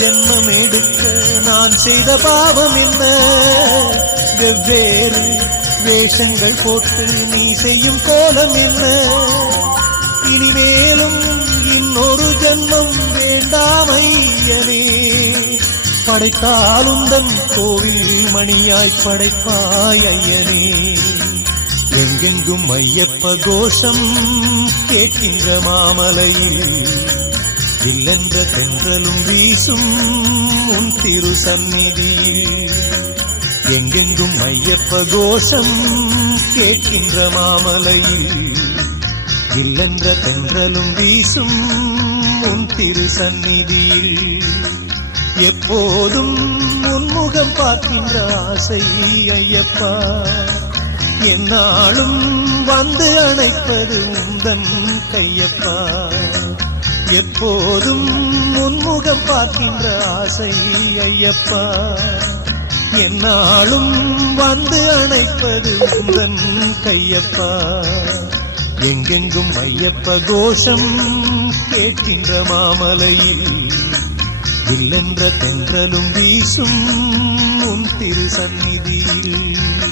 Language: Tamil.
ஜென்மம் எடுக்க நான் செய்த பாவம் என்ன? வெவ்வேறு வேஷங்கள் போட்டு நீ செய்யும் கோலம் என்ன? இனிமேலும் இன்னொரு ஜென்மம் வேண்டாம் ஐயனே. படைத்தாலுந்தன் கோவில் மணியாய் படைப்பாய் ஐயனே. எங்கெங்கும் ஐயப்ப கோஷம் கேட்கின்ற மாமலையில் இல்லென்ற தென்றலும் வீசும் உன் திரு சந்நிதியில். எங்கெங்கும் ஐயப்ப கோஷம் கேட்கின்ற மாமலையில் இல்லென்ற தென்றலும் வீசும் உன் திரு சந்நிதியில். எப்போதும் உன்முகம் பார்க்கின்ற ஆசை ஐயப்பா. என்னாலும் வந்து அணைப்பது உந்தன் கையப்பா. எப்போதும் உன்முகம் பார்க்கின்ற ஆசை ஐயப்பா. என்னாலும் வந்து அணைப்பது உந்தன் கையப்பா. எங்கெங்கும் ஐயப்ப கோஷம் கேட்கின்ற மாமலையில் இல்லென்ற தென்றலும் வீசும் உன் திரு சந்நிதியில்.